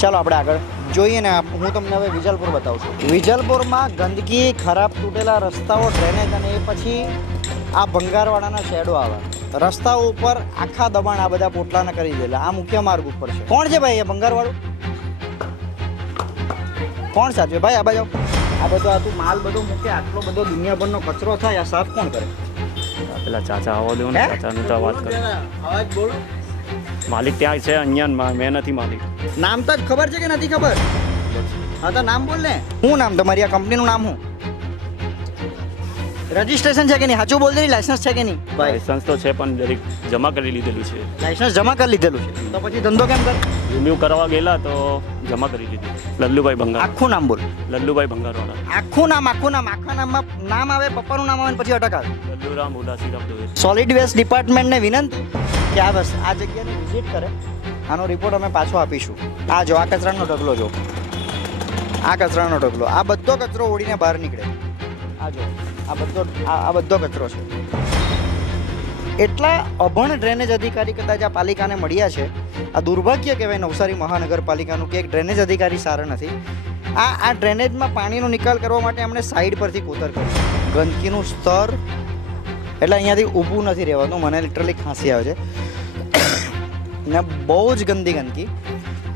ચાલો આપણે આગળ જોઈએ ને હું તમને હવે વિજલપુર બતાવું છું. વિજલપુરમાં ગંદકી, ખરાબ તૂટેલા રસ્તાઓ, ડ્રેનેજ અને એ પછી આ ભંગારવાળાના શેડો આવે. રસ્તાઓ ઉપર આખા દબાણ આ બધા પોટલાને કરી દેલા. આ મુખ્ય માર્ગ ઉપર છે. કોણ છે ભાઈ એ ભંગારવાળું? કોણ સાચવે ભાઈ? આ બાજુ આ બધો આ તું માલ બધો મૂકે, આટલો બધો દુનિયાભરનો કચરો થાય, આ સાફ કોણ કરે? પેલા ચાચા આવવા દો ને, ચાચાનું તો વાત કરો. અવાજ બોલો. માલિક ત્યાં છે અહીંયા, મેં નથી માલિક. નામ તો જ ખબર છે કે નથી ખબર? હા તો નામ બોલ ને. શું નામ તમારી આ કંપનીનું નામ? શું રજીસ્ટ્રેશન છે કે નહીં? સાચું બોલ દે. લાયસન્સ છે કે નહીં? લાયસન્સ તો છે પણ દરેક જમા કરી લીધેલું છે. લાયસન્સ જમા કરી લીધેલું છે તો પછી ધંધો કેમ કરે? રિન્યુ કરવા ગયેલા તો જમા કરી લીધું. લલ્લુભાઈ ભંગાર. આખું નામ બોલ. લલ્લુભાઈ ભંગારવાળા. આખું નામ આખા નામમાં નામ આવે, પપ્પાનું નામ આવે પછી અટક આવે. લલ્લુરામ ઉદાસીરામ દવે. સોલિડ વેસ્ટ ડિપાર્ટમેન્ટને વિનંતી કે આ જગ્યાની વિઝિટ કરે. આનો રિપોર્ટ અમે પાછો આપીશું. આ જો, આ કચરાનો ઢગલો જો, આ કચરાનો ઢગલો, આ બધો કચરો ઓળીને બહાર નીકળે. આ જો, આ બધો કચરો છે. એટલા અભણ ડ્રેનેજ અધિકારી કદાચ આ પાલિકાને મળ્યા છે. આ દુર્ભાગ્ય કહેવાય નવસારી મહાનગરપાલિકાનું કે એક ડ્રેનેજ અધિકારી સારા નથી. આ ડ્રેનેજમાં પાણીનો નિકાલ કરવા માટે એમણે સાઈડ પરથી કોતર કરી. ગંદકીનું સ્તર એટલે અહીંયાથી ઊભું નથી રહેવાતું. મને લિટરલી ખાંસી આવે છે ને બહુ જ ગંદકી.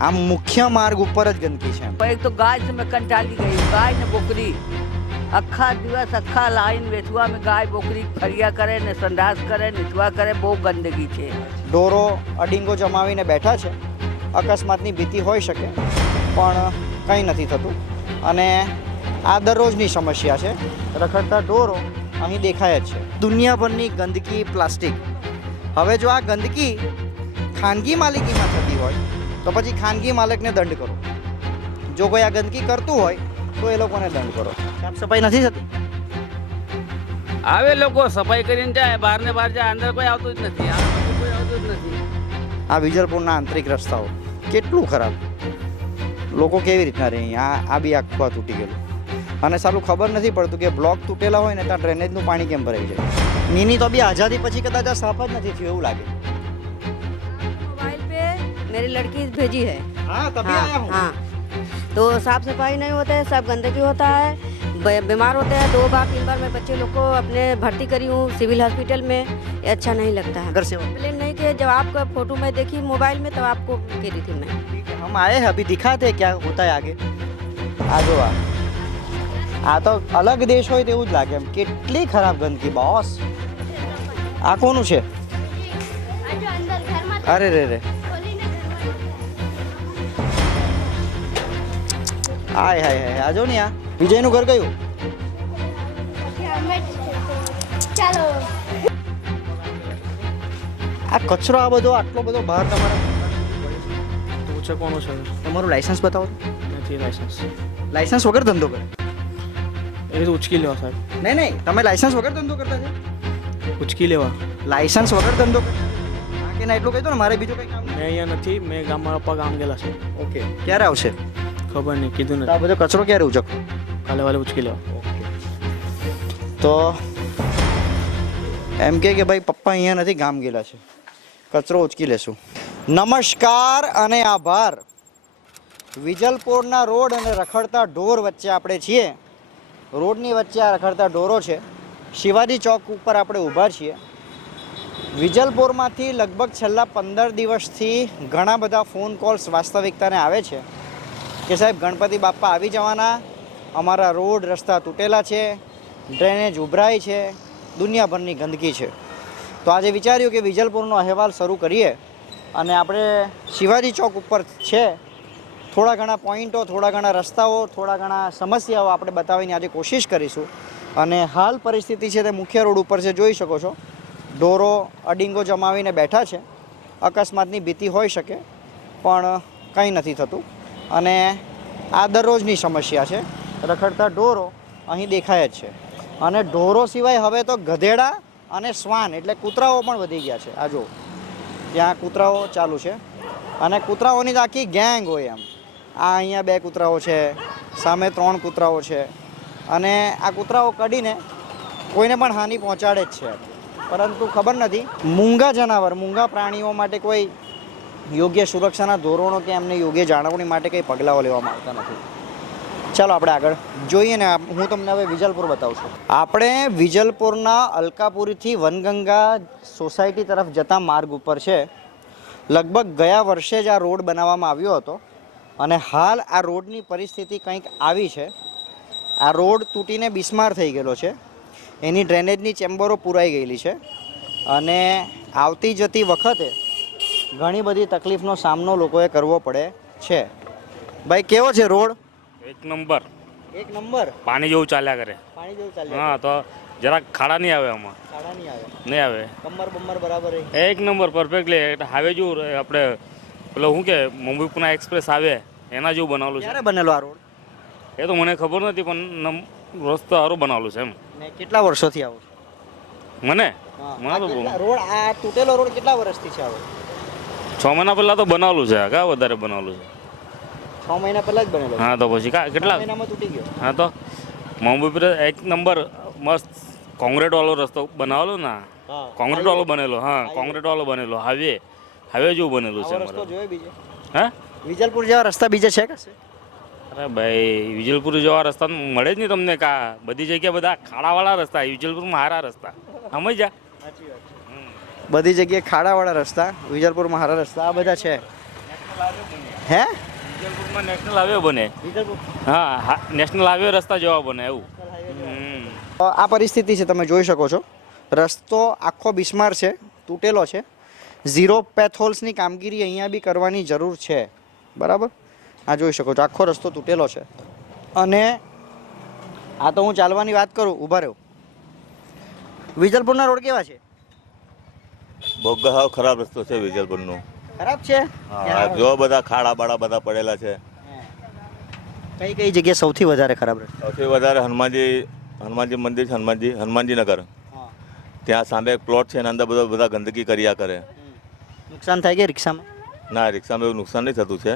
આ મુખ્ય માર્ગ ઉપર જ ગંદકી છે. એક તો ગાય से मैं कंटाली गई, गाय ने बोकरी अखा दिवस अखा लाइन वेठुआ में गाय बोकरी फरिया करे ने संडास करे निचवा करे, બહુ ગંદકી છે. ઢોરો અડીંગો જમાવીને બેઠા છે. અકસ્માતની ભીતિ હોઈ શકે પણ કંઈ નથી થતું. અને આ દરરોજની સમસ્યા છે. રખડતા ઢોરો અહીં દેખાય જ છે. દુનિયાભરની ગંદકી, પ્લાસ્ટિક. હવે જો આ ગંદકી ખાનગી માલિકીમાં થતી હોય તો પછી ખાનગી માલિકને દંડ કરો. જો કોઈ આ ગંદકી કરતું હોય તો એ લોકોને દંડ કરો. સાફ સફાઈ નથી થતી. આવે લોકો સફાઈ કરીને જાય, બહાર ને બહાર જાય, અંદર કોઈ આવતું જ નથી. કોઈ આવતું જ નથી. આ વિજલપુરના આંતરિક રસ્તાઓ કેટલું ખરાબ. લોકો કેવી રીતના રહે અહીં? આ બી આખું તૂટી ગયેલું. અને સાલું ખબર નથી પડતું કે બ્લોક તૂટેલા હોય ને ત્યાં ડ્રેનેજનું પાણી કેમ ભરાઈ જાય. નીની તો બી આઝાદી પછી કદાચ આ સાફ જ નથી થયું એવું લાગે. मोबाइल पे मेरी लड़की भेजी है। हाँ तभी आया हूँ। हाँ तो साफ सफाई नहीं होता है, सब गंदगी होता है, बीमार होते हैं। 2 बार 3 बार मैं बच्चे लोग को अपने भर्ती करी हूँ सिविल हॉस्पिटल में। ये अच्छा नहीं लगता है। घर से प्लेन नहीं कि जब आपका फोटो मैं देखी मोबाइल में तब आपको कह रही थी मैं। हम आए हैं, अभी दिखाते हैं क्या होता है आगे. આ જો આ તો અલગ દેશ હોય તેવું જ લાગે એમ. કેટલી ખરાબ ગંદકી બોસ. આ કોનું છે? અરે રે રે. હાય હાય હાય. આ જો ને આ વિજયનું ઘર કયું? ચાલો આ કચરો આ બધો આટલો બધો બહાર તમારા પૂછે કોનું છે? તમારું લાયસન્સ બતાવો. નથી લાયસન્સ. લાયસન્સ વગર ધંધો કરે? એ તો ઉચકી લેવા સાહેબ. નહીં તમે લાયસન્સ વગર ધંધો કરતા છે? ઉચકી લેવા. લાયસન્સ વગર ધંધો કરતા હા કે ના એટલું કહી દો ને, મારે બીજું કંઈ કામ મેં અહીંયા નથી, મેં ગામમાં પપ્પા ગામ ગયેલા છે. ઓકે. ક્યારે આવશે? ખબર નહીં, કીધું તો આ નથી. બધો કચરો ક્યારે ઉચકવો? કાલે વાલે ઉચકી લેવા. તો એમ કે ભાઈ પપ્પા અહીંયા નથી, ગામ ગયેલા છે, કચરો ઉચકી લેશું. નમસ્કાર અને આભાર. વિજલપુરના રોડ અને રખડતા ઢોર વચ્ચે આપણે છીએ. રોડની વચ્ચે આ રખડતા ઢોરો છે. શિવાજી ચોક ઉપર આપણે ઊભા છીએ. વિજલપુરમાંથી લગભગ છેલ્લા 15 દિવસથી ઘણા બધા ફોન કોલ્સ વાસ્તવિકતાને આવે છે કે સાહેબ ગણપતિ બાપ્પા આવી જવાના, અમારા રોડ રસ્તા તૂટેલા છે, ડ્રેનેજ ઉભરાય છે, દુનિયાભરની ગંદકી છે. તો આજે વિચાર્યું કે વિજલપુરનો અહેવાલ શરૂ કરીએ અને આપણે શિવાજી ચોક ઉપર છે થોડા ઘણા પોઈન્ટો, થોડા ઘણા રસ્તાઓ, થોડા ઘણા સમસ્યાઓ આપણે બતાવીને આજે કોશિશ કરીશું. અને હાલ પરિસ્થિતિ છે તે મુખ્ય રોડ ઉપર છે, જોઈ શકો છો. ઢોરો અડીંગો જમાવીને બેઠા છે. અકસ્માતની ભીતિ હોઈ શકે પણ કંઈ નથી થતું. અને આ દરરોજની સમસ્યા છે. રખડતા ઢોરો અહીં દેખાય જ છે. અને ઢોરો સિવાય હવે તો ગધેડા અને શ્વાન એટલે કૂતરાઓ પણ વધી ગયા છે. આ જો ત્યાં કૂતરાઓ ચાલુ છે અને કૂતરાઓની જ આખી ગેંગ હોય એમ. આ અહીંયા 2 કૂતરાઓ છે, સામે 3 કૂતરાઓ છે. અને આ કૂતરાઓ કડીને કોઈને પણ હાનિ પહોંચાડે જ છે. પરંતુ ખબર નથી મૂંગા જનાવર, મૂંગા પ્રાણીઓ માટે કોઈ યોગ્ય સુરક્ષાના ધોરણો કે એમને યોગ્ય જાળવણી માટે કંઈ પગલાઓ લેવામાં આવતા નથી. ચાલો આપણે આગળ જોઈએ ને. હું તમને હવે વિજલપુર બતાવું છું. આપણે વિજલપુરના અલકાપુરીથી વનગંગા સોસાયટી તરફ જતા માર્ગ ઉપર છે. લગભગ ગયા વર્ષે જ આ રોડ બનાવવામાં આવ્યો હતો અને હાલ આ રોડની પરિસ્થિતિ કંઈક આવી છે. આ રોડ તૂટીને બિસ્માર થઈ ગયેલો છે. એની ડ્રેનેજની ચેમ્બરો પુરાઈ ગયેલી છે અને આવતી જતી વખતે ઘણી બધી તકલીફનો સામનો લોકોએ કરવો પડે છે. ભાઈ કેવો છે રોડ? એક નંબર. એક નંબર. પાણી જેવું ચાલ્યા કરે. પાણી જેવું ચાલે. હા, તો જરાક ખાડા નહીં આવે આમાં. ખાડા નહીં આવે. નહીં આવે. કમર બમર બરાબર રહી. એક નંબર પરફેક્ટલી. હાઈવે જેવું આપણે પેલો શું કે મુંબઈ પુના એક્સપ્રેસ આવે એના જેવું બનાવેલું છે. ક્યારે બનેલો આ રોડ? એ તો મને ખબર નથી પણ રસ્તો સારું બનાવેલું છે એમ. ને કેટલા વર્ષોથી આવો છો? મને આ કેટલા રોડ આ તૂટેલો રોડ કેટલા વર્ષથી છે આવો? 6 મહિના પહેલાં તો બનાવેલું છે. કા વધારે બનાવેલું છે? 6 મહિના પહેલા જ બનેલો. હા, તો પછી કેટલા મહિનામાં તૂટી ગયો. હા, તો મુંબઈ પર એક નંબર મસ્ત કોન્ક્રીટ વાળો રસ્તો બનાવેલો ને. કોન્ક્રીટ વાળો બનેલો. હા, કોન્ક્રીટ વાળો બનેલો. હાઈવે જેવું બનેલું છે. રસ્તો જોયો બીજે? હા, વિજલપુર જેવા રસ્તા બીજે છે કશે? અરે ભાઈ, વિજલપુર જેવા રસ્તા મળે જ નહીં તમને. કા બધી જગ્યાએ બધા ખાડાવાળા રસ્તા. વિજલપુરમાં સારા રસ્તા સમજ્યા? બધી જગ્યાએ ખાડાવાળા રસ્તા, વિજલપુરમાં સારા રસ્તા આ બધા છે. હે? વિજલપુરમાં નેશનલ હાઈવે બને. વિજલપુર હા, નેશનલ હાઈવે રસ્તા જેવા બને એવું. આ પરિસ્થિતિ છે, તમે જોઈ શકો છો. રસ્તો આખો બિસ્માર છે, તૂટેલો છે. ઝીરો પેથોલ્સની કામગીરી અહીંયા બી કરવાની જરૂર છે. બરાબર? આ જોઈ શકો છો, આખો રસ્તો તૂટેલો છે. અને આ તો હું ચાલવાની વાત કરું, ઊભા રહ્યો. વિજલપુરના રોડ કેવા છે? બહુ ખરાબ રસ્તો છે વિજલપુરનો. ખરાબ છે? હા, જો બધા ખાડા બાડા બધા પડેલા છે. કઈ કઈ જગ્યાએ સૌથી વધારે ખરાબ રસ્તો? સૌથી વધારે હનુમાનજી મંદિર છે, હનુમાનજી નગર. ત્યાં સામે એક પ્લોટ છે એના અંદર બધા ગંદકી કર્યા કરે. નુકસાન થાય કે રિક્ષામાં? ના, રિક્ષામાં એવું નુકસાન નહીં થતું છે.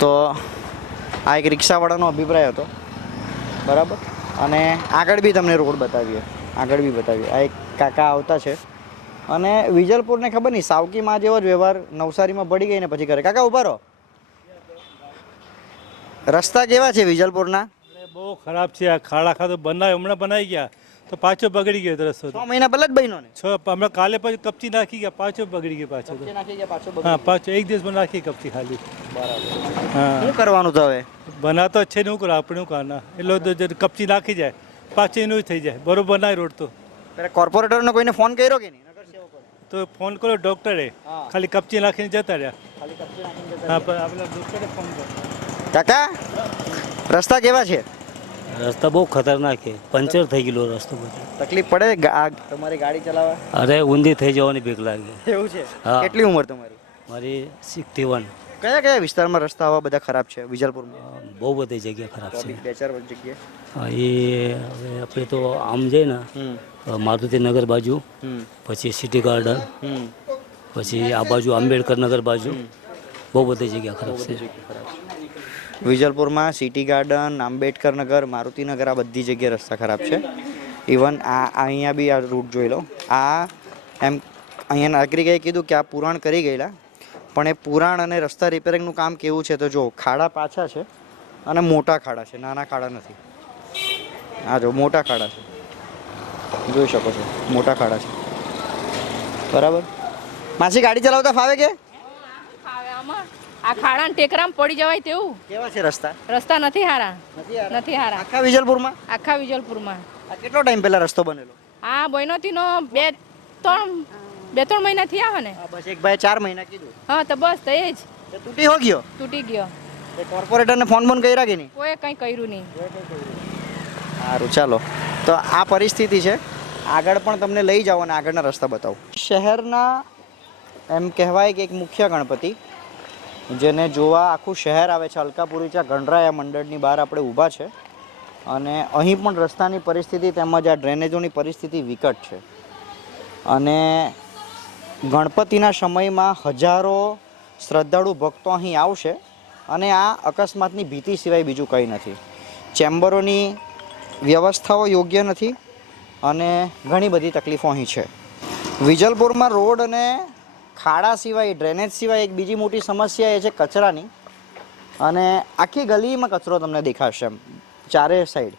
તો આ એક રિક્ષાવાળાનો અભિપ્રાય હતો. બરાબર? અને આગળ બી તમને રોડ બતાવીએ. આ એક કાકા આવતા છે અને વિજલપુરને ખબર નહીં સાવકીમાં જેવો જ વ્યવહાર નવસારીમાં પડી ગઈ ને પછી કરે. કાકા ઉભા રહો. રસ્તા કેવા છે વિજલપુરના? બહુ ખરાબ છે. આ ખાડા ખાધો હમણાં બનાવી ગયા તો પાછો બગડી ગયો રસ્તો. 6 મહિના પહેલા જ બન્યો ને? હમણાં કાલે પછી કપચી નાખી ગયા, પાછો બગડી ગયો. પાછો હા, પાછો એક દિવસમાં નાખી કપચી ખાલી. હા, શું કરવાનું તો હવે? બનાતો જ છે ને, શું કરો આપણે? શું કાના એટલો કપચી નાખી જાય પાછો એનું જ થઈ જાય. બરોબર બનાય રોડ તો. કોર્પોરેટરને કોઈને ફોન કર્યો કે નહીં? તો ફોન કર્યો ડૉક્ટરે, ખાલી કપચી નાખીને જતા રહ્યા. હા, પણ આપણે ડૉક્ટરે ફોન કર્યો. કાકા રસ્તા કેવા છે? રસ્તા બહુ ખતરનાક છે. પંચર થઈ ગયેલો રસ્તો બધો. તકલીફ પડે તમારી ગાડી ચલાવવા? અરે ઊંધી થઈ જવાની બીક લાગે. એવું છે? હા. કેટલી ઉંમર તમારી? મારી 61. કયા વિસ્તારમાં રસ્તા આવા બધા ખરાબ છે વિજલપુરમાં? બહુ બધી જગ્યા ખરાબ છે. 2-4 જગ્યાએ. હા, એ હવે આપણે તો આમ જઈએ ને મારુતિનગર બાજુ, પછી સિટી ગાર્ડન, પછી આ બાજુ આંબેડકર નગર બાજુ બહુ બધી જગ્યા ખરાબ છે. વિજલપુરમાં સિટી ગાર્ડન, આંબેડકર નગર, મારુતિનગર આ બધી જગ્યાએ રસ્તા ખરાબ છે. ઇવન અહીંયા બી આ રૂટ જોઈ લો. એમ અહીંયા નાગરિકે કીધું કે આ પુરાણ કરી ગયેલા, પણ એ પુરાણ અને રસ્તા રિપેરિંગનું કામ કેવું છે તો જો ખાડા પાછા છે અને મોટા ખાડા છે, નાના ખાડા નથી. હા, જો મોટા ખાડા છે, જોઈ શકો છો, મોટા ખાડા છે. બરાબર? માસી ગાડી ચલાવતા ફાવે કે? આ ખાડા ટેકરામાં પડી જવાય તેવું. કેવા છે રસ્તા? રસ્તા નથી હારા. આખા વિજલપુરમાં? આખા વિજલપુરમાં. આ કેટલો ટાઈમ પહેલા રસ્તો બનેલો? આ બહેનોથી નો 2-3 મહિના થયા આવે ને. બસ એક ભાઈ 4 મહિના કીધું. હા, તો બસ તો એ જ તૂટી હો ગયો. તૂટી ગયો. કોર્પોરેટરને ફોન કર્યા કે નહીં? કોઈ કંઈ કર્યું નહીં. સારું, ચાલો. તો આ પરિસ્થિતિ છે. આગળ પણ તમને લઈ જાઓ અને આગળના રસ્તા બતાવો. શહેરના એમ કહેવાય કે એક મુખ્ય ગણપતિ જેને જોવા આખું શહેર આવે છે. અલકાપુરીચા ગણરાયા મંડળની બહાર આપણે ઊભા છે અને અહીં પણ રસ્તાની પરિસ્થિતિ તેમજ આ ડ્રેનેજોની પરિસ્થિતિ વિકટ છે. અને ગણપતિના સમયમાં હજારો શ્રદ્ધાળુ ભક્તો અહીં આવશે અને આ અકસ્માતની ભીતિ સિવાય બીજું કંઈ નથી. ચેમ્બરોની વ્યવસ્થાઓ યોગ્ય નથી અને ઘણી બધી તકલીફો અહીં છે. વિજલપુરમાં રોડ અને ખાડા સિવાય, ડ્રેનેજ સિવાય એક બીજી મોટી સમસ્યા એ છે કચરાની. અને આખી ગલીમાં કચરો તમને દેખાશે એમ ચારે સાઈડ.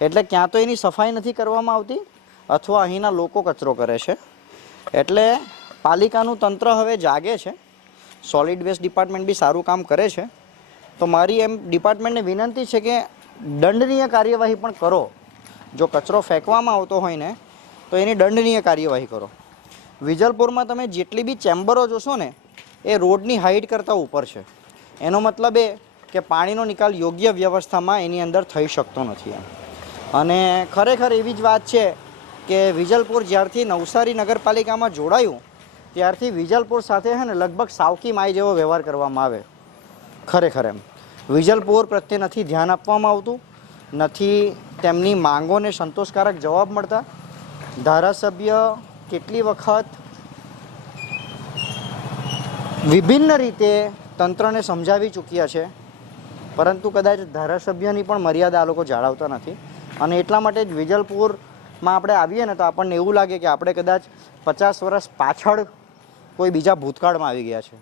એટલે ક્યાં તો એની સફાઈ નથી કરવામાં આવતી અથવા અહીંના લોકો કચરો કરે છે. એટલે પાલિકાનું તંત્ર હવે જાગે છે. સોલિડ વેસ્ટ ડિપાર્ટમેન્ટ બી સારું કામ કરે છે. તો મારી એમ ડિપાર્ટમેન્ટને વિનંતી છે કે દંડનીય કાર્યવાહી પણ કરો. જો કચરો ફેંકવામાં આવતો હોય ને તો એની દંડનીય કાર્યવાહી કરો. વિજલપુરમાં તમે જેટલી બી ચેમ્બરો જોશો ને એ રોડની હાઈટ કરતાં ઉપર છે. એનો મતલબ એ કે પાણીનો નિકાલ યોગ્ય વ્યવસ્થામાં એની અંદર થઈ શકતો નથી એમ. અને ખરેખર એવી જ વાત છે કે વિજલપુર જ્યારથી નવસારી નગરપાલિકામાં જોડાયું ત્યારથી વિજલપુર સાથે છે ને લગભગ સાવકી માય જેવો વ્યવહાર કરવામાં આવે. ખરેખર એમ વિજલપુર પ્રત્યે નથી ધ્યાન આપવામાં આવતું, નથી તેમની માંગોને સંતોષકારક જવાબ મળતા. ધારાસભ્ય કેટલી વખત વિભિન્ન રીતે તંત્રને સમજાવી ચૂક્યા છે, પરંતુ કદાચ ધારાસભ્યની પણ મર્યાદા આ લોકો જાળવતા નથી. અને એટલા માટે જ વિજલપુરમાં આપણે આવીએ ને તો આપણને એવું લાગે કે આપણે કદાચ 50 વર્ષ પાછળ કોઈ બીજા ભૂતકાળમાં આવી ગયા છે.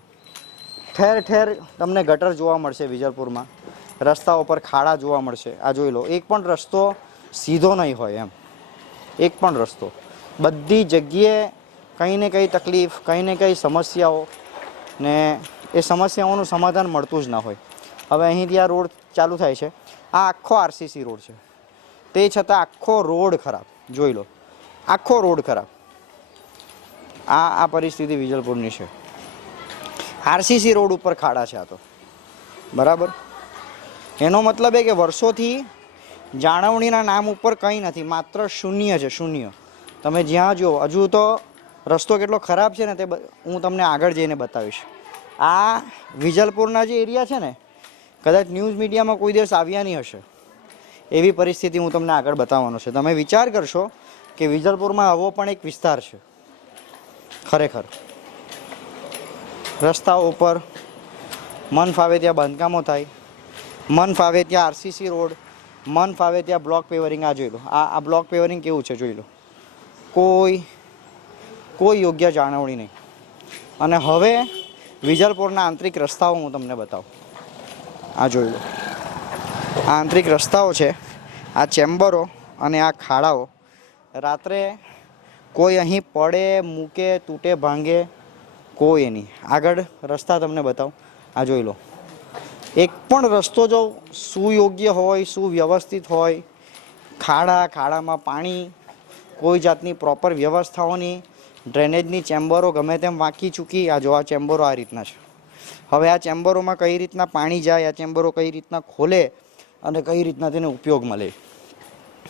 ઠેર ઠેર તમને ગટર જોવા મળશે વિજલપુરમાં, રસ્તાઓ પર ખાડા જોવા મળશે. આ જોઈ લો, એક પણ રસ્તો સીધો નહીં હોય એમ, એક પણ રસ્તો. બધી જગ્યાએ કંઈ ને કંઈ તકલીફ, કંઈ ને કંઈ સમસ્યાઓ, ને એ સમસ્યાઓનું સમાધાન મળતું જ ના હોય. હવે અહીંથી આ રોડ ચાલુ થાય છે, આ આખો આરસીસી રોડ છે, તે છતાં આખો રોડ ખરાબ. જોઈ લો, આખો રોડ ખરાબ. આ પરિસ્થિતિ વિજલપુરની છે. આરસીસી રોડ ઉપર ખાડા છે આ તો, બરાબર. એનો મતલબ એ કે વર્ષોથી જાળવણીના નામ ઉપર કંઈ નથી, માત્ર શૂન્ય છે, શૂન્ય. તમે જ્યાં જો હજુ તો રસ્તો કેટલો ખરાબ છે ને તે હું તમને આગળ જઈને બતાવીશ. આ વિજલપુરના જે એરિયા છે ને, કદાચ ન્યૂઝ મીડિયામાં કોઈ દિવસ આવ્યા નહીં હશે એવી પરિસ્થિતિ હું તમને આગળ બતાવવાનો છે. તમે વિચાર કરશો કે વિજલપુરમાં આવો પણ એક વિસ્તાર છે. ખરેખર રસ્તાઓ ઉપર મન ફાવે ત્યાં બાંધકામો થાય, મન ફાવે ત્યાં આરસીસી રોડ, મન ફાવે ત્યાં બ્લોક પેવરિંગ. આ જોઈ લો, આ બ્લોક પેવરિંગ કેવું છે જોઈ લો. કોઈ યોગ્ય જાળવણી નહીં. અને હવે વિજલપુરના આંતરિક રસ્તાઓ હું તમને બતાવું. આ જોઈ લો, આ આંતરિક રસ્તાઓ છે, આ ચેમ્બરો અને આ ખાડાઓ. રાત્રે કોઈ અહીં પડે, મૂકે, તૂટે, ભાંગે કોઈ નહીં. આગળ રસ્તા તમને બતાવું. આ જોઈ લો, એક પણ રસ્તો જો સુયોગ્ય હોય, સુવ્યવસ્થિત હોય, ખાડામાં પાણી, કોઈ જાતની પ્રોપર વ્યવસ્થાઓની, ડ્રેનેજની ચેમ્બરો ગમે તેમ વાંકી ચૂકી. આ જો આ ચેમ્બરો આ રીતના છે. હવે આ ચેમ્બરોમાં કઈ રીતના પાણી જાય, આ ચેમ્બરો કઈ રીતના ખોલે અને કઈ રીતના તેને ઉપયોગમાં લે.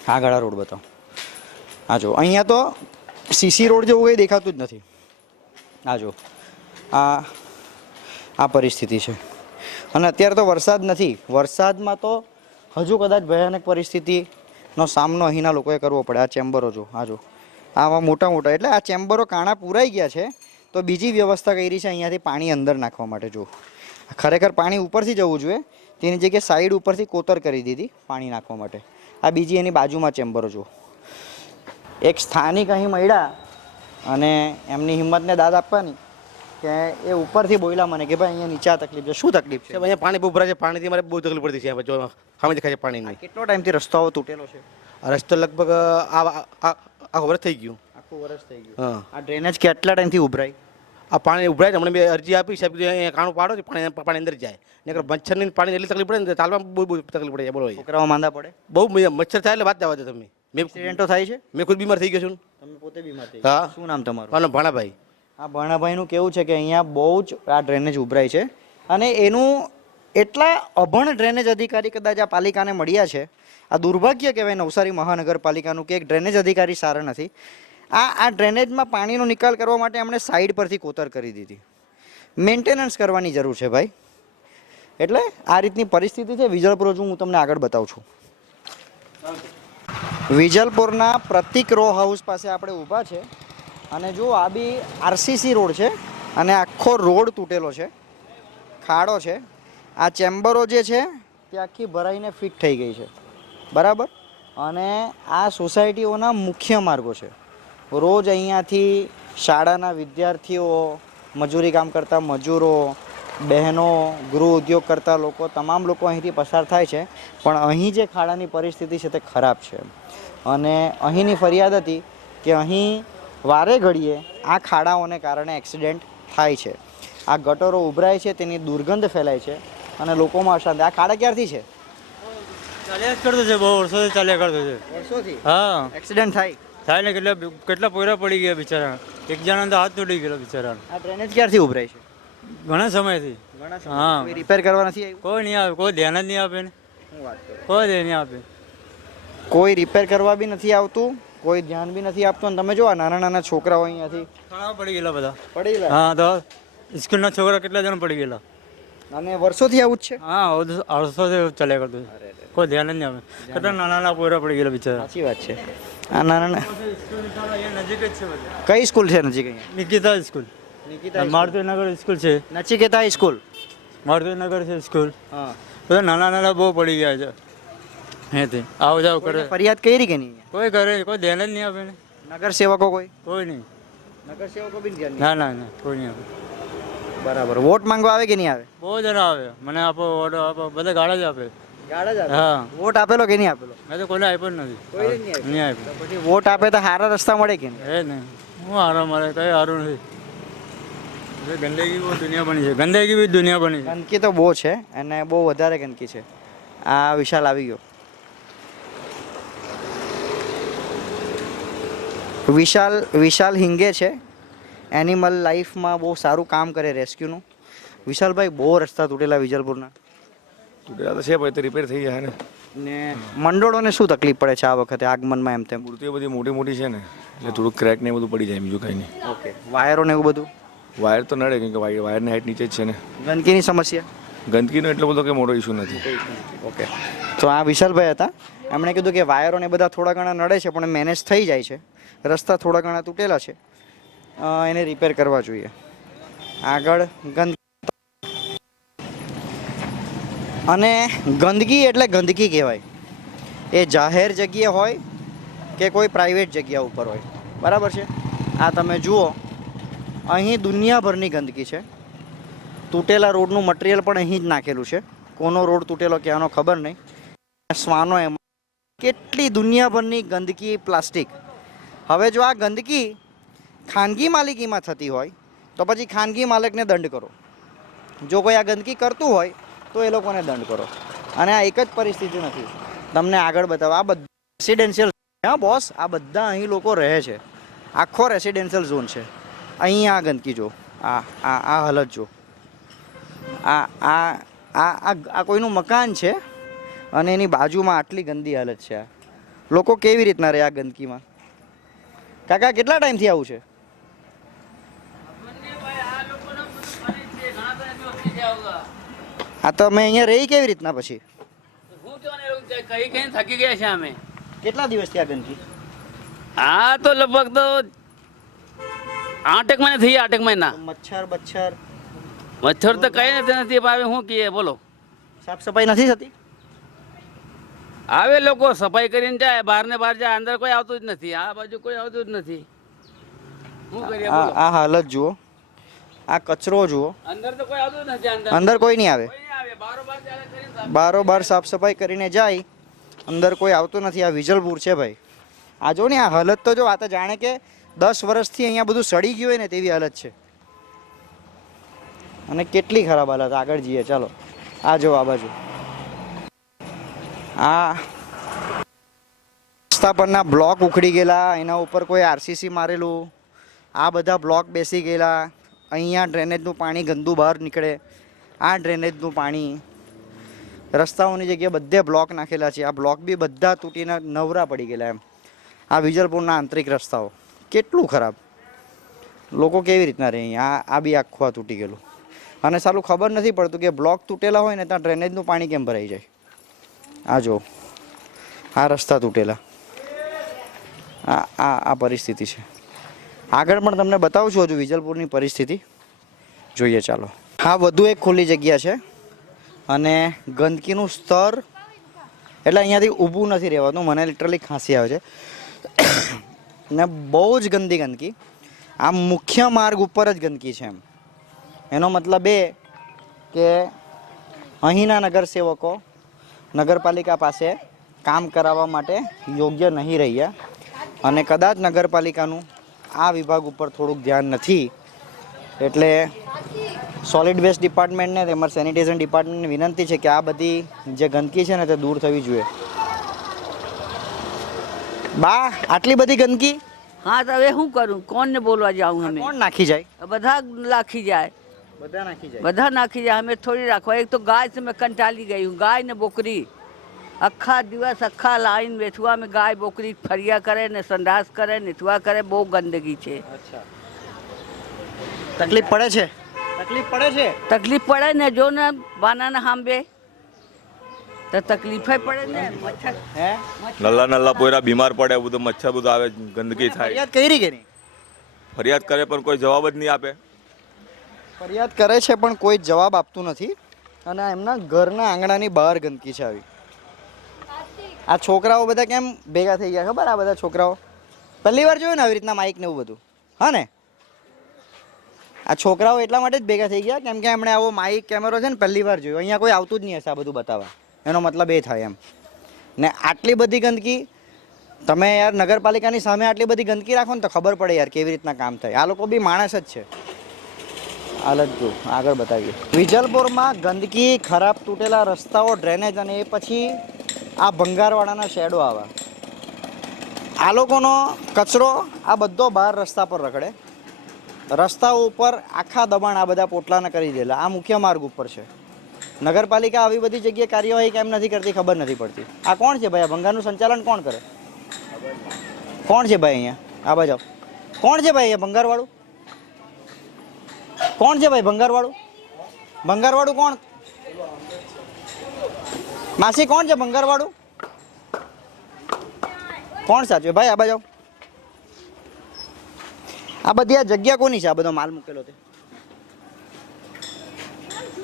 આગળ આ રોડ બતાવો. આ જો, અહીંયા તો સીસી રોડ જેવું કંઈ દેખાતું જ નથી. આ જો, આ પરિસ્થિતિ છે. અને અત્યારે તો વરસાદ નથી. વરસાદમાં તો હજુ કદાચ ભયાનક પરિસ્થિતિનો સામનો અહીંના લોકોએ કરવો પડે. આ ચેમ્બરો જો, આ જો, આવા મોટા મોટા. એટલે આ ચેમ્બરો કાણા પૂરાઈ ગયા છે તો બીજી વ્યવસ્થા કરી છે અહીંયાથી પાણી અંદર નાખવા માટે. જો, ખરેખર પાણી ઉપરથી જવું જોઈએ, તેની જગ્યાએ સાઈડ ઉપરથી કોતર કરી દીધી પાણી નાખવા માટે. આ બીજી એની બાજુમાં ચેમ્બરો જો. એક સ્થાનિક અહીં મળ્યા અને એમની હિંમતને દાદ આપવાની કે એ ઉપરથી બોલ્યા મને કે ભાઈ અહીંયા નીચે આ તકલીફ છે. શું તકલીફ છે? અહીંયા પાણી બહુ ભરાય છે, પાણીથી મારે બહુ તકલીફ પડતી છે. જો સામે દેખાય છે પાણીની. કેટલો ટાઈમથી રસ્તાઓ તૂટેલો છે? આ રસ્તો લગભગ આખું વર્ષ થઈ ગયું. આખું વર્ષ થઈ ગયું. હા. આ ડ્રેનેજ કેટલા ટાઈમથી ઉભરાય? આ પાણી ઉભરાય છે. હમણાં મેં અરજી આપી સાહેબ, અહીંયા કાણું પાડો છે, પાણી અંદર જાય. નકર મચ્છરની પાણી એટલી તકલીફ પડે ને, ચાલવામાં બહુ તકલીફ પડે છે. બોલો, છોકરાઓ માંદા પડે બહુ. મચ્છર થાય એટલે વાત જવા દો તમે. એક્સિડન્ટો થાય છે? મેં ખુદ બીમાર થઈ ગયો છું. તમે પોતે બીમાર થઈ? હા. શું નામ તમારું? મારું ભાણાભાઈ. આ ભાણાભાઈનું કેવું છે કે અહીંયા બહુ જ આ ડ્રેનેજ ઉભરાય છે અને એનું એટલા અભણ ડ્રેનેજ અધિકારી કદાચ આ પાલિકાને મળ્યા છે. આ દુર્ભાગ્ય કહેવાય નવસારી મહાનગરપાલિકાનું કે એક ડ્રેનેજ અધિકારી સારા નથી. આ ડ્રેનેજમાં પાણીનો નિકાલ કરવા માટે એમણે સાઈડ પરથી કોતર કરી દીધી. મેન્ટેનન્સ કરવાની જરૂર છે ભાઈ. એટલે આ રીતની પરિસ્થિતિ છે વિજલપુર. હું તમને આગળ બતાવું છું. વિજલપુરના પ્રતિક રો હાઉસ પાસે આપણે ઊભા છે અને જો આ બી આરસીસી રોડ છે અને આખો રોડ તૂટેલો છે, ખાડો છે. આ ચેમ્બરો જે છે તે આખી ભરાઈને ફિટ થઈ ગઈ છે, બરાબર. અને આ સોસાયટીઓના મુખ્ય માર્ગો છે. રોજ અહીંયાથી શાળાના વિદ્યાર્થીઓ, મજૂરી કામ કરતા મજૂરો, બહેનો, ગૃહ ઉદ્યોગ કરતા લોકો, તમામ લોકો અહીંથી પસાર થાય છે. પણ અહીં જે ખાડાની પરિસ્થિતિ છે તે ખરાબ છે. અને અહીંની ફરિયાદ હતી કે અહીં વારે ઘડીએ આ ખાડાઓને કારણે એક્સિડન્ટ થાય છે. આ ગટરો ઉભરાય છે, તેની દુર્ગંધ ફેલાય છે અને લોકોમાં અશાંતિ. આ ખાડા ક્યારથી છે? ચાલ્યા જ કરતો છે, બહુ વર્ષોથી ચાલ્યા કરતો છે. વર્ષોથી હા એક્સિડન્ટ થાય ને કેટલા પોયરા પડી ગયા બિચારા. એક જણા તો હાથ તૂટી ગયેલો બિચારા. આ ડ્રેનેજ ક્યારથી ઉભરાય છે? ઘણા સમયથી. હા કોઈ રિપેર કરવા નથી આવ્યું? કોઈ નહીં આવે, કોઈ ધ્યાન જ નહીં આપે ને. શું વાત કરો? કોઈ ધ્યાન નહીં આપે. કોઈ રિપેર કરવા બી નથી આવતું, કોઈ ધ્યાન બી નથી આપતું. અને તમે જો આ નાના નાના છોકરાઓ અહીંયાથી ખાડા પડી ગયેલા બધા. પડી ગયા. હા તો સ્કૂલના છોકરા કેટલા જણ પડી ગયેલા. અને વર્ષોથી આવું જ છે. હા વર્ષોથી ચાલ્યા કરતું છે, કોઈ ધ્યાન જ નહીં આપે. કેટલા નાના નાના પોયરા પડી ગયેલા બિચારા. સાચી વાત છે. આ નાના નજીક જ છે બધા. કઈ સ્કૂલ છે નજીક અહીંયા? નિકિતા સ્કૂલ, મારુતિનગર સ્કૂલ છે. નચિકેતા સ્કૂલ, મારુતિનગર છે સ્કૂલ. હા. બધા નાના નાના બહુ પડી ગયા છે. હે તે આવ જાવ કરે. ફરિયાદ કરી કે નહીં? કોઈ કરે, કોઈ ધ્યાન જ નહીં આપે ને. નગર સેવકો કોઈ નહીં. નગર સેવકો બી ધ્યાન ના ના ના કોઈ નહીં આપે. બરાબર. વોટ માંગવા આવે કે નહીં આવે? બહુ જણા આવે. મને આપો વોટ આપો, બધા ગાળા જ આપે. ગાડા જ હા. વોટ આપેલો કે નહીં આપેલો? મેં તો કોઈને આપ્યો જ નથી. નહીં આપ્યો. પછી વોટ આપે તો સારા રસ્તા મળે કે નહીં? એ નહીં, હું હારો મારે કઈ સારું નથી. ગંદકી બહુ દુનિયા બની છે, ગંદકી બી દુનિયા બની છે. ગંદકી તો બહુ છે અને બહુ વધારે ગંદકી છે. આ વિશાલ આવી ગયો. વિશાલ હિંગે છે, એનિમલ લાઈફમાં બહુ સારું કામ કરે રેસ્ક્યુનું. વિશાલભાઈ, બહુ રસ્તા તૂટેલા વિજલપુરના. તૂટેલા તો છે, ભાઈ તો રિપેર થઈ જાય ને. ને મંડળોને શું તકલીફ પડે છે આ વખતે આગમનમાં? એમ તેમ મૂર્તિઓ બધી મોટી મોટી છે ને, એટલે થોડુંક ક્રેક ને બધું પડી જાય, બીજું કંઈ નહીં. ઓકે. વાયરો ને એવું બધું? વાયર તો નડે, કેમ કે વાયરની હાઈટ નીચે જ છે ને. ગંદકીની સમસ્યા? ગંદકીનો એટલો બધો કંઈ મોટો ઇસ્યુ નથી. ઓકે. તો આ વિશાલભાઈ હતા, એમણે કીધું કે વાયરો ને બધા થોડા ઘણા નડે છે પણ મેનેજ થઈ જાય છે. રસ્તા થોડા ઘણા તૂટેલા છે, એને રિપેર કરવા જોઈએ. આગળ અને ગંદકી એટલે ગંદકી કહેવાય. એ જાહેર જગ્યા હોય કે કોઈ પ્રાઇવેટ જગ્યા ઉપર હોય, બરાબર છે. આ તમે જુઓ, અહીં દુનિયાભરની ગંદકી છે. તૂટેલા રોડનું મટીરિયલ પણ અહીં જ નાખેલું છે. કોનો રોડ તૂટેલો ક્યાંનો ખબર નહીં. શ્વાનો એમાં કેટલી દુનિયાભરની ગંદકી, પ્લાસ્ટિક. હવે જો આ ગંદકી ખાનગી માલિકીમાં થતી હોય તો પછી ખાનગી માલિકને દંડ કરો. જો કોઈ આ ગંદકી કરતું હોય તો એ લોકોને દંડ કરો. અને આ એક જ પરિસ્થિતિ નથી, તમને આગળ બતાવો. આ બધા રેસિડેન્શિયલ, હા બોસ, આ બધા અહીં લોકો રહે છે. આખો રેસિડેન્શિયલ ઝોન છે. અહીં આ ગંદકી જો, આ હાલત જો. આ આ આ આ કોઈનું મકાન છે અને એની બાજુમાં આટલી ગંદી હાલત છે. લોકો કેવી રીતના રહે આ ગંદકીમાં? કાકા, કેટલા ટાઈમથી આવું છે? આ તો અમે અહીંયા રહી કેવી રીતના પછી? કઈ કઈ થકી ગયા છે અમે. કેટલા દિવસથી આ ગંદકી? હા તો લગભગ તો 8 મહિના થઈ ગયા. 8 મહિના. મચ્છર તો કઈ નથી. હવે શું કહીએ બોલો? સાફ સફાઈ નથી થતી? આવે લોકો સફાઈ કરીને જાય, બહાર ને બહાર જાય, અંદર કોઈ આવતું જ નથી. આ બાજુ કોઈ આવતું જ નથી. શું કરીએ બોલો? આ હાલત જુઓ, આ કચરો જુઓ. અંદર તો કોઈ આવતું જ નથી. અંદર કોઈ નહીં આવે. બારોબાર સાફ સફાઈ કરીને જાય, અંદર કોઈ આવતું નથી. આ વિજલપુર છે ભાઈ. આ જો ને આ હાલત તો જો, આ તો જાણે કે 10 વર્ષથી અહીંયા બધું સડી ગયું હોય ને તેવી હાલત છે. અને કેટલી ખરાબ હાલત. આગળ જઈએ ચાલો. આ જો આ બાજુ, આ રસ્તા પરના બ્લોક ઉખડી ગયેલા, એના ઉપર કોઈ આરસીસી મારેલું. આ બધા બ્લોક બેસી ગયેલા. અહીંયા ડ્રેનેજનું પાણી ગંદુ બહાર નીકળે. આ ડ્રેનેજનું પાણી, રસ્તાઓની જગ્યાએ બધે બ્લોક નાખેલા છે. આ બ્લોક બી બધા તૂટીને નવરા પડી ગયેલા એમ. આ વિજલપુરના આંતરિક રસ્તાઓ કેટલું ખરાબ. લોકો કેવી રીતના રહે અહીંયા? આ બી આખું આ તૂટી ગયેલું. અને સારું ખબર નથી પડતું કે બ્લોક તૂટેલા હોય ને ત્યાં ડ્રેનેજનું પાણી કેમ ભરાઈ જાય. આ જો, આ રસ્તા તૂટેલા. આ પરિસ્થિતિ છે. આગળ પણ તમને બતાવું છું હજુ વિજલપુરની પરિસ્થિતિ. જોઈએ ચાલો. હા, વધુ એક ખુલ્લી જગ્યા છે અને ગંદકીનું સ્તર, એટલે અહીંયાથી ઊભું નથી રહેવાતું. મને લિટરલી ખાંસી આવે છે ને બહુ જ ગંદકી. આ મુખ્ય માર્ગ ઉપર જ ગંદકી છે એમ. એનો મતલબ એ કે અહીંના નગરસેવકો નગરપાલિકા પાસે કામ કરાવવા માટે યોગ્ય નહીં રહ્યા અને કદાચ નગરપાલિકાનું આ વિભાગ ઉપર થોડુંક ધ્યાન નથી. એટલે સોલિડ વેસ્ટ ડિપાર્ટમેન્ટને તેમજ સેનિટેશન ડિપાર્ટમેન્ટને વિનંતી છે કે આ બધી જે ગંદકી છે ને તે દૂર થવી જોઈએ. બા આટલી બધી ગંદકી हाँ तो હવે શું કરું, કોણને બોલવા જાઉં? અમે કોણ નાખી જાય? બધા નાખી જાય, બધા નાખી જાય. બધા નાખી જાય. અમે થોડી રાખવા. એક તો ગાય से मैं कंटाली गई हूँ. गाय ने बोकरी આખા દિવસ આખા લાઈન વેઠવામાં ગાય બોકરી ફરિયા કરે ને સંડાસ કરે નીચવા કરે. બહુ ગંદકી છે. તકલીફ પડે છે? તકલીફ પડે છે? તકલીફ પડે ને. જો ને બાનાના હાંભે તો તકલીફ પડે ને. મચ્છર હે નલ્લા પોયરા બીમાર પડે, બધું મચ્છર બધું આવે, ગંદકી થાય. ફરિયાદ કરી કે નહીં? ફરિયાદ કરે પણ કોઈ જવાબ જ નહીં આપે. ફરિયાદ કરે છે પણ કોઈ જવાબ આપતું નથી. અને એમના ઘરના આંગણાની બહાર ગંદકી છે આવી. આ છોકરાઓ બધા કેમ ભેગા થઈ ગયા ખબર? આ બધા છોકરાઓ પહેલી વાર જોયું ને આવી રીતના માઇક ને એવું બધું. હા ને, આ છોકરાઓ એટલા માટે જ ભેગા થઈ ગયા કેમ કે એમણે આવો માઇક કેમેરો છે ને પહેલી વાર જોયો. અહીંયા કોઈ આવતું જ નહીં હશે આ બધું બતાવવા. એનો મતલબ એ થાય એમ. ને આટલી બધી ગંદકી તમે યાર નગરપાલિકાની સામે આટલી બધી ગંદકી રાખો ને તો ખબર પડે યાર કેવી રીતના કામ થાય. આ લોકો બી માણસ જ છે. હાલત જો આગળ બતાવીએ. વિજલપુરમાં ગંદકી, ખરાબ તૂટેલા રસ્તાઓ, ડ્રેનેજ અને એ પછી આ ભંગારવાળાના શેડો આવા. આ લોકોનો કચરો આ બધો બહાર રસ્તા પર રખડે. રસ્તાઓ ઉપર આખા દબાણ આ બધા પોટલાના કરી દેલા. આ મુખ્ય માર્ગ ઉપર છે. નગરપાલિકા આવી બધી જગ્યાએ કાર્યવાહી કેમ નથી કરતી ખબર નથી પડતી. આ કોણ છે ભાઈ? આ ભંગારનું સંચાલન કોણ કરે? કોણ છે ભાઈ અહીંયા? આ બાજુ કોણ છે ભાઈ? અહીંયા ભંગારવાળું કોણ છે ભાઈ? ભંગારવાળું ભંગારવાળું કોણ? માસી કોણ છે ભંગારવાળું? કોણ સાચું ભાઈ? આ બાજુ આ બધી આ જગ્યા કોની છે? આ બધો માલ મૂકેલો છે.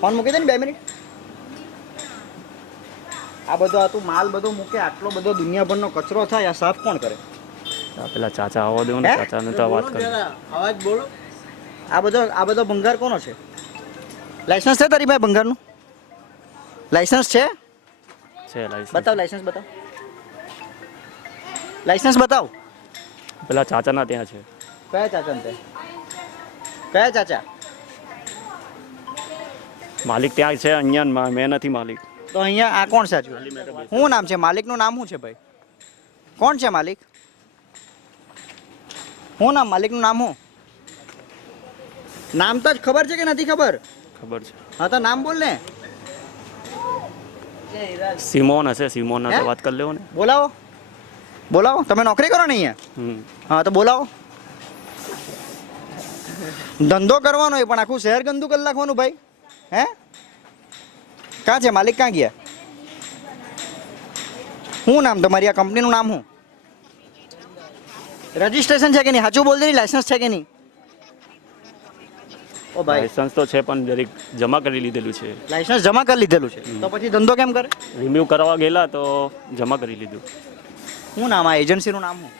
ફોન મૂકી દે ને 2 મિનિટ. આ બધો આ તું માલ બધો મૂકે, આટલો બધો દુનિયાભરનો કચરો થાય, આ સાફ કોણ કરે? પેલા ચાચા આવવા દો ને, ચાચાને તો વાત કરો. અવાજ બોલો. આ બધો ભંગાર કોનો છે? લાયસન્સ છે તારી ભાઈ ભંગારનું? લાયસન્સ છે? બતાવ લાયસન્સ, બતાવ લાયસન્સ બતાવ. પેલા ચાચાના ત્યાં છે. કયા ચાચા ને? કયા ચાચા? માલિક ત્યાં છે, અહીંયા મેં નથી માલિક. તો અહીંયા આ કોણ સાચું? શું નામ છે માલિકનું? નામ શું છે ભાઈ? કોણ છે માલિક? શું નામ માલિકનું? નામ શું? નામ તો જ ખબર છે કે નથી ખબર? ખબર છે. હા તો નામ બોલ ને. સિમોન હશે, સિમોન ના વાત કરી લેવો ને. બોલાવો બોલાવો. તમે નોકરી કરો ને અહીંયા? હા તો બોલાવો. ધંધો કરવાનો હોય પણ આખું શહેર ગંદુ કરી નાખવાનું ભાઈ. હે ક્યાં છે માલિક? ક્યાં ગયા? શું નામ તમારી? આ કંપનીનું નામ શું? રજીસ્ટ્રેશન છે કે નહીં? સાચું બોલ દે. લાયસન્સ છે કે નહીં? ઓ ભાઈ લાયસન્સ તો છે પણ જરીક જમા કરી લીધેલું છે. લાયસન્સ જમા કરી લીધેલું છે તો પછી ધંધો કેમ કરે? રિન્યુ કરવા ગયેલા તો જમા કરી લીધું. શું નામ? આ એજન્સીનું નામ શું?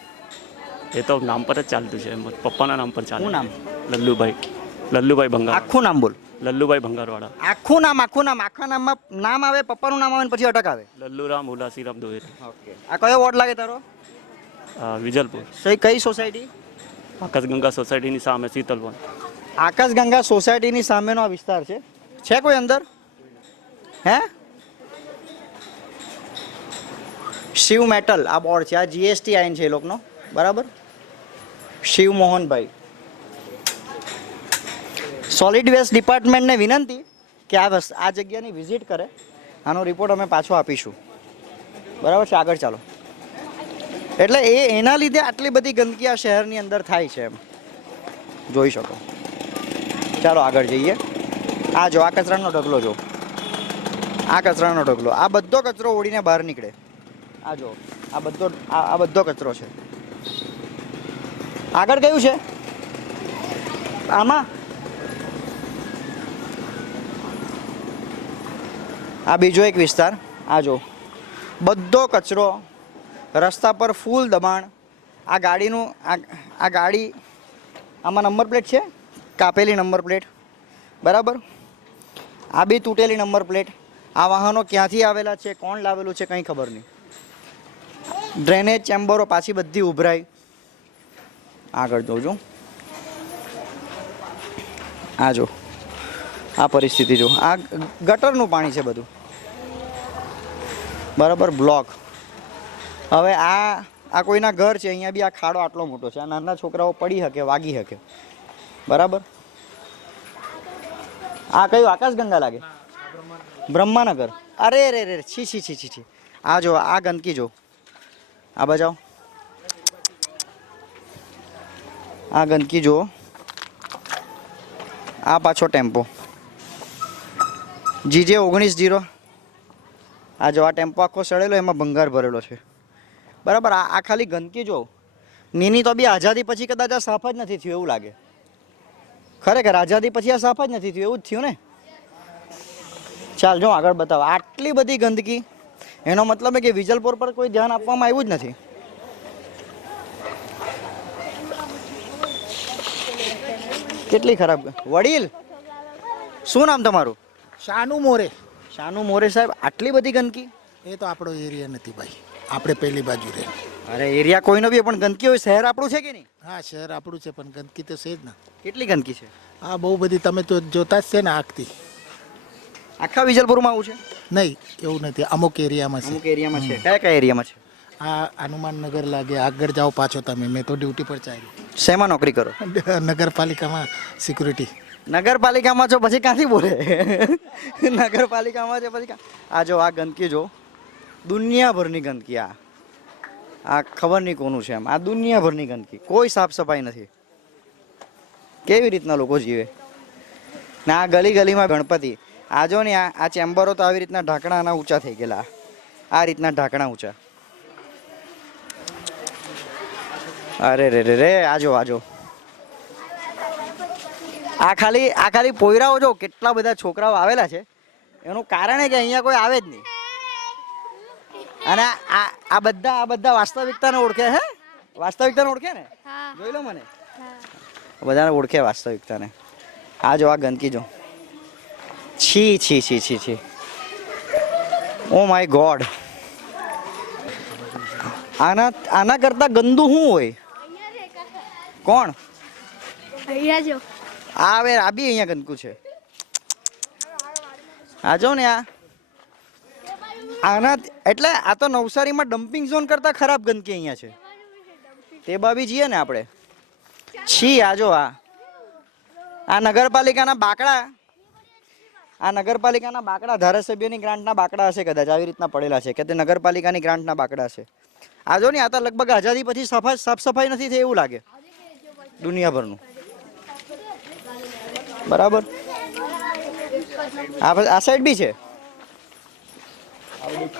એ તો નામ પર જ ચાલતું છે, પપ્પાના નામ પર ચાલે. શું નામ? લલ્લુભાઈ ભંગાર. આખું નામ બોલ. લલ્લુભાઈ ભંગારવાળા. આખું નામ? આખું નામ? આખા નામમાં નામ આવે, પપ્પાનું નામ આવે પછી અટક આવે. લલ્લુરામ ઉલાસીરામ દોહેર. ઓકે. આ કયો વોર્ડ લાગે તારો? વિજલપુર. કઈ સોસાયટી? આકાશગંગા સોસાયટીની સામે શીતલવન. આકાશગંગા સોસાયટીની સામેનો આ વિસ્તાર છે. છે કોઈ અંદર? હે શિવ મેટલ આ બોર્ડ છે. આ જીએસટી આઈન છે એ લોકોનો, બરાબર? શિવ મોહનભાઈ. સોલિડ વેસ્ટ ડિપાર્ટમેન્ટને વિનંતી કે આ જગ્યાની વિઝિટ કરે. આનો રિપોર્ટ અમે પાછો આપીશું, બરાબર છે? આગળ ચાલો. એટલે એના લીધે આટલી બધી ગંદકી આ શહેરની અંદર થાય છે એમ જોઈ શકો. ચાલો આગળ જઈએ. આ જો આ કચરાનો ઢગલો, જો આ કચરાનો ઢગલો, આ બધો કચરો ઓળીને બહાર નીકળે. આ જો આ બધો કચરો છે. આગળ કયું છે? આમાં આ બીજો એક વિસ્તાર. આ જો બધો કચરો, રસ્તા પર ફૂલ દબાણ. આ ગાડીનું આ ગાડી, આમાં નંબર પ્લેટ છે, કાપેલી નંબર પ્લેટ. બરાબર. આ બી તૂટેલી નંબર પ્લેટ. આ વાહનો ક્યાંથી આવેલા છે, કોણ લાવેલું છે, કંઈ ખબર નહીં. ડ્રેનેજ ચેમ્બરો પાછી બધી ઉભરાઈ. આગળ જોજો, આ જો આ પરિસ્થિતિ જો, આ ગટરનું પાણી છે બધું, બરાબર. બ્લોક. હવે આ કોઈના ઘર છે, અહીંયા બી આ ખાડો આટલો મોટો છે, આ નાના છોકરાઓ પડી શકે, વાગી શકે, બરાબર. આ કયું આકાશગંગા લાગે? બ્રહ્માનગર. અરે રે રે, છી છી છી છી છી. આ જો આ ગંદકી જો, આ બજાવ, આ ગંદકી જો, આ પાછો ટેમ્પો GJ 19-0. આ જો આ ટેમ્પો આખો સડેલો, એમાં ભંગાર ભરેલો છે, બરાબર. આ ખાલી ગંદકી જો. નીની તો બી આઝાદી પછી કદાચ આ સાફ જ નથી થયું એવું લાગે. ખરેખર આઝાદી પછી આ સાફ જ નથી થયું એવું જ થયું ને. ચાલ જો આગળ બતાવ. આટલી બધી ગંદકી, એનો મતલબ કે વિજલપોર પર કોઈ ધ્યાન આપવામાં આવ્યું જ નથી. કેટલી ખરાબ. વડીલ, શું નામ તમારું? શાનુ મોરે. શાનુ મોરે સાહેબ, આટલી બધી ગંદકી? એ તો આપણો એરિયા નથી ભાઈ, આપણે પહેલી બાજુ રહે. અરે એરિયા કોઈનો બી, પણ ગંદકી હોય. શહેર આપણું છે કે નહીં? હા, શહેર આપણું છે, પણ ગંદકી તો છે જ ને. કેટલી ગંદકી છે? હા, બહુ બધી. તમે તો જોતા જ છે ને આખથી. આખા વિજલપુરમાં આવું છે? નહીં, એવું નથી. અમુક એરિયામાં છે. અમુક એરિયામાં છે. કયા કયા એરિયામાં છે? આ હનુમાનનગર લાગે, આગળ જાઓ પાછો તમે. મેં તો ડ્યુટી પર ચાલ્યું. શેમાં નોકરી કરો? નગરપાલિકામાં સિક્યુરિટી. નગરપાલિકામાં છો પછી ક્યાંથી બોલે? નગરપાલિકામાં છે પછી. આ જો આ ગંદકી જો, દુનિયાભરની ગંદકી. આ ખબર નહીં કોનું છે એમ. આ દુનિયાભરની ગંદકી, કોઈ સાફ સફાઈ નથી. કેવી રીતના લોકો જીવે ને? આ ગલી ગલીમાં ગણપતિ. આ જો ને આ ચેમ્બરો તો આવી રીતના ઢાંકણાના ઊંચા થઈ ગયેલા. આ રીતના ઢાંકણા ઊંચા. અરે રે રે રે, આજો આજો. આ ખાલી પોયરાઓ જો, કેટલા બધા છોકરાઓ આવેલા છે. એનું કારણ કે અહીંયા કોઈ આવે જ નહીં. અને આ બધા વાસ્તવિકતાને ઓળખે. હે, વાસ્તવિકતાને ઓળખે ને? જોઈ લો મને. બધાને ઓળખે વાસ્તવિકતાને. આ જો આ ગંદકી જો. છી છી છી છી છી. Oh my God. આના કરતા ગંદુ શું હોય? કોણ? અહીંયા જો આ હવે આ બી અહીંયા ગંદકુ છે. આ જો ને આના એટલે આ તો નવસારીમાં ડમ્પિંગ ઝોન કરતા ખરાબ ગંદકી અહીંયા છે. તે બાબી જઈએ ને આપણે. છી. આ જો આ નગરપાલિકાના બાકડા. આ નગરપાલિકાના બાકડા ધારાસભ્યની ગ્રાન્ટના બાકડા હશે કદાચ, આવી રીતના પડેલા છે કે તે નગરપાલિકાની ગ્રાન્ટના બાકડા છે. આ જો ને આ તો લગભગ આઝાદી પછી સાફ સફાઈ નથી થઈ એવું લાગે દુનિયાભરનું, બરાબર. આ સાઈડ બી છે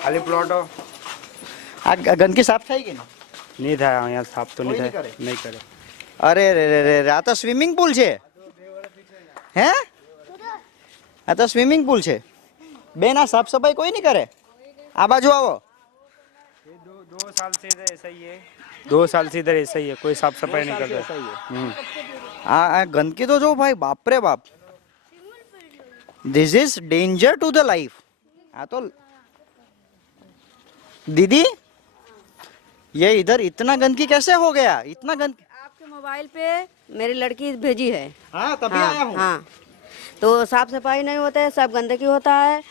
ખાલી પ્લોટો. આ ગંદકી સાફ થઈ ગઈ ને? નહીં થાય અહીંયા, સાફ તો નહીં થાય. નહીં કરે. અરે રે રે રે, આ તો સ્વિમિંગ પુલ છે. હે, આ તો સ્વિમિંગ પુલ છે. બેન આ સાફ સફાઈ કોઈ નહીં કરે? આ બાજુ આવો. 2 साल से इधर ऐसा ही है. 2 साल से इधर ऐसा ही है, कोई साफ सफाई नहीं करता. આ ગંદકી તો જો ભાઈ, બાપ રે બાપ. This is danger to the life. આ તો दीदी ये इधर इतना गंदगी कैसे हो गया? इतना गंदगी आपके मोबाइल पे मेरी लड़की भेजी है. हाँ, तभी आया हूँ. हाँ, तो साफ सफाई नहीं होता है, सब गंदगी होता है,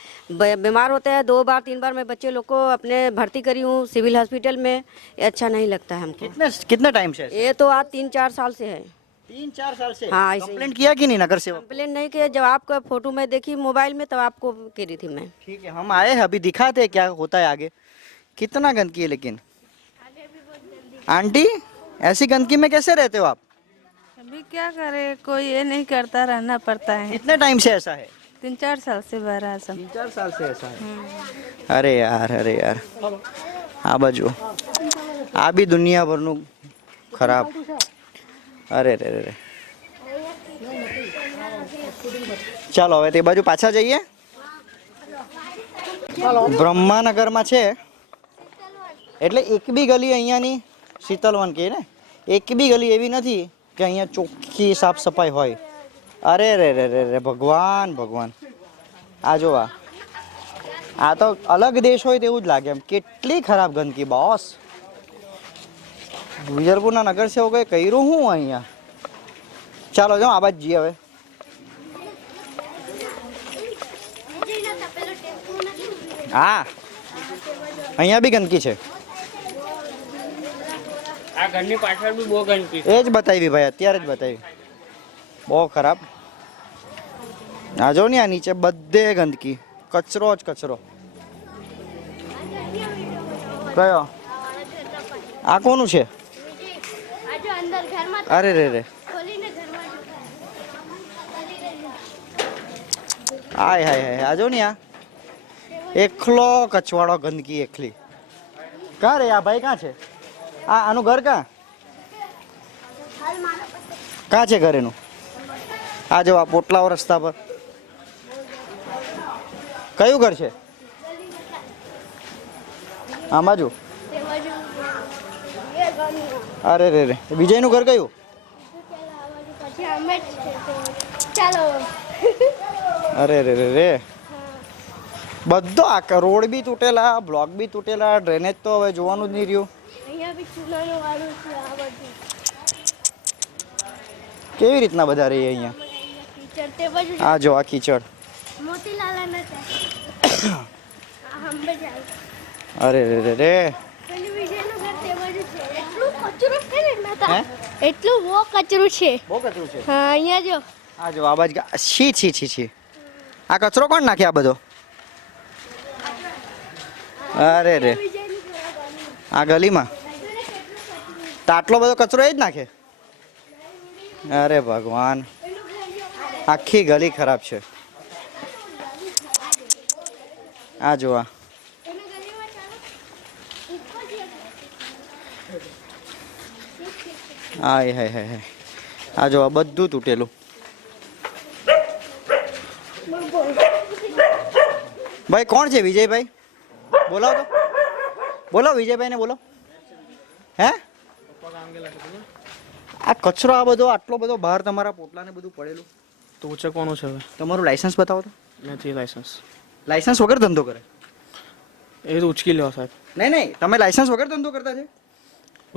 बीमार होते हैं. 2 बार 3 बार मैं बच्चे लोग को अपने भर्ती करी हूँ सिविल हॉस्पिटल में. ये अच्छा नहीं लगता है हमको. कितने टाइम से? ये तो आज 3-4 साल से है. 3-4 साल से? हाँ. कंप्लेंट किया कि नहीं नगर सेवक? कंप्लेंट नहीं किया. जब आपका फोटो मैं देखी मोबाइल में तब आपको करी थी मैं. ठीक है, हम आए हैं, अभी दिखाते हैं क्या होता है आगे. कितना गंदगी है लेकिन. आंटी, ऐसी गंदगी में कैसे रहते हो आप? अभी क्या करे, कोई ये नहीं करता, रहना पड़ता है. कितने टाइम से ऐसा है? 3-4 साल से भरा सब. 3-4 साल से ऐसा है. अरे यार આ બાજુ આ બી દુનિયાભરનું ખરાબ. અરે રે રે. ચાલો હવે તે બાજુ પાછા જઈએ. બ્રહ્માનગરમાં છે એટલે એક બી ગલી અહીંયાની શીતલવન કહે ને, એક બી ગલી એવી નથી કે અહીંયા ચોખ્ખી સાફ સફાઈ હોય. અરે રે રે રે રે ભગવાન ભગવાન, આ જો આ તો અલગ દેશ હોય તેવું જ લાગે એમ. કેટલી ખરાબ ગંદકી બોસ. વિજલપુરના નગરસેવકોએ કર્યું શું અહીંયા? ચાલો જો આ બાજુ જઈએ હવે. હા અહીંયા બી ગંદકી છે. આ ઘરની પાછળ બી બહુ ગંદકી એ જ બતાવી ભાઈ, અત્યારે જ બતાવી. બહુ ખરાબ. આ જો ને આ નીચે બધે ગંદકી, કચરો જ કચરો. કયો? આ કોનું છે? અરે રે રે, હાય હાય હાય. આ જો ને આ એકલો કચવાળો, ગંદકી એકલી. ક્યાં રે આ ભાઈ? ક્યાં છે આનું ઘર? ક્યાં છે ઘર એનું? આ જો આ પોટલાઓ રસ્તા પર. કયું ઘર છે? આ બાજુ. અરે રે રે, વિજયનું ઘર કયું? અરે રે રે રે, બધો આ રોડ બી તૂટેલા, બ્લોક બી તૂટેલા, ડ્રેનેજ તો હવે જોવાનું જ નહીં રહ્યું. કેવી રીતના બધા રહી અહીંયા? આ જો આ કીચડ. અરે રે રે રે, એટલું બહુ કચરું છે. બહુ કચરું છે. હા અહીંયા જો. આ જો આ બાજુ. છી છી છી છી. આ કચરો કોણ નાખે આ બધો? અરે રે, આ ગલીમાં તો આટલો બધો કચરો એ જ નાખે? અરે ભગવાન, આખી ગલી ખરાબ છે. આ જો આ હાય હાય હાય. આ જો આ બધું તૂટેલું. ભાઈ કોણ છે? વિજયભાઈ બોલાવો તો. બોલો વિજયભાઈને બોલો. હે આ કચરો આ બધો આટલો બધો બહાર તમારા પોટલાને બધું પડેલું તો ઉચકવાનું છે હવે. તમારું લાયસન્સ બતાવો તો. નથી લાયસન્સ. લાયસન્સ વગર ધંધો કરે? એ તો ઉચકી લેવા સાહેબ. નહીં નહીં, તમે લાયસન્સ વગર ધંધો કરતા છે?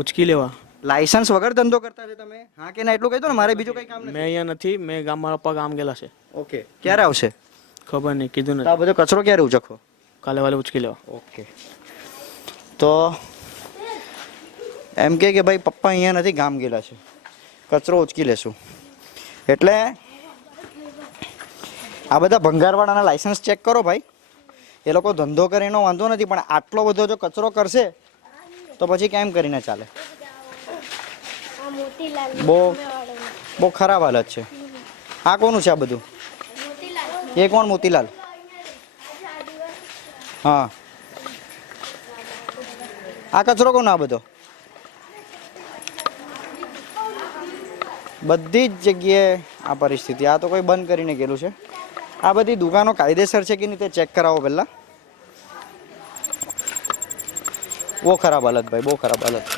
ઉચકી લેવા. લાયસન્સ વગર ધંધો કરતા છે તમે? હા કે ના એટલું કહી દો ને, મારે બીજું કંઈ કામ મેં નથી. અહીંયા નથી, મેં મારા પપ્પા ગામ ગયેલા છે. ઓકે, ક્યારે આવશે? ખબર નહીં, કીધું તો નથી. આ બધો કચરો ક્યારે ઉચકવો? કાલે વાલે ઉચકી લેવા. ઓકે, તો એમ કે ભાઈ પપ્પા અહીંયા નથી, ગામ ગયેલા છે, કચરો ઉચકી લેશું. એટલે આ બધા ભંગારવાળાના લાયસન્સ ચેક કરો ભાઈ. એ લોકો ધંધો કરે એનો વાંધો નથી, પણ આટલો બધો જો કચરો કરશે તો પછી કેમ કરીને ચાલે? બહુ ખરાબ હાલત છે. આ કોનું છે આ બધું? એ કોણ? મોતીલાલ. હા, આ કચરો કોનો આ બધો? બધી જ જગ્યાએ આ પરિસ્થિતિ. આ તો કોઈ બંધ કરીને ગયેલું છે. આ બધી દુકાનો કાયદેસર છે કે નહીં તે ચેક કરાવો પહેલાં. બહુ ખરાબ હાલત ભાઈ, બહુ ખરાબ હાલત.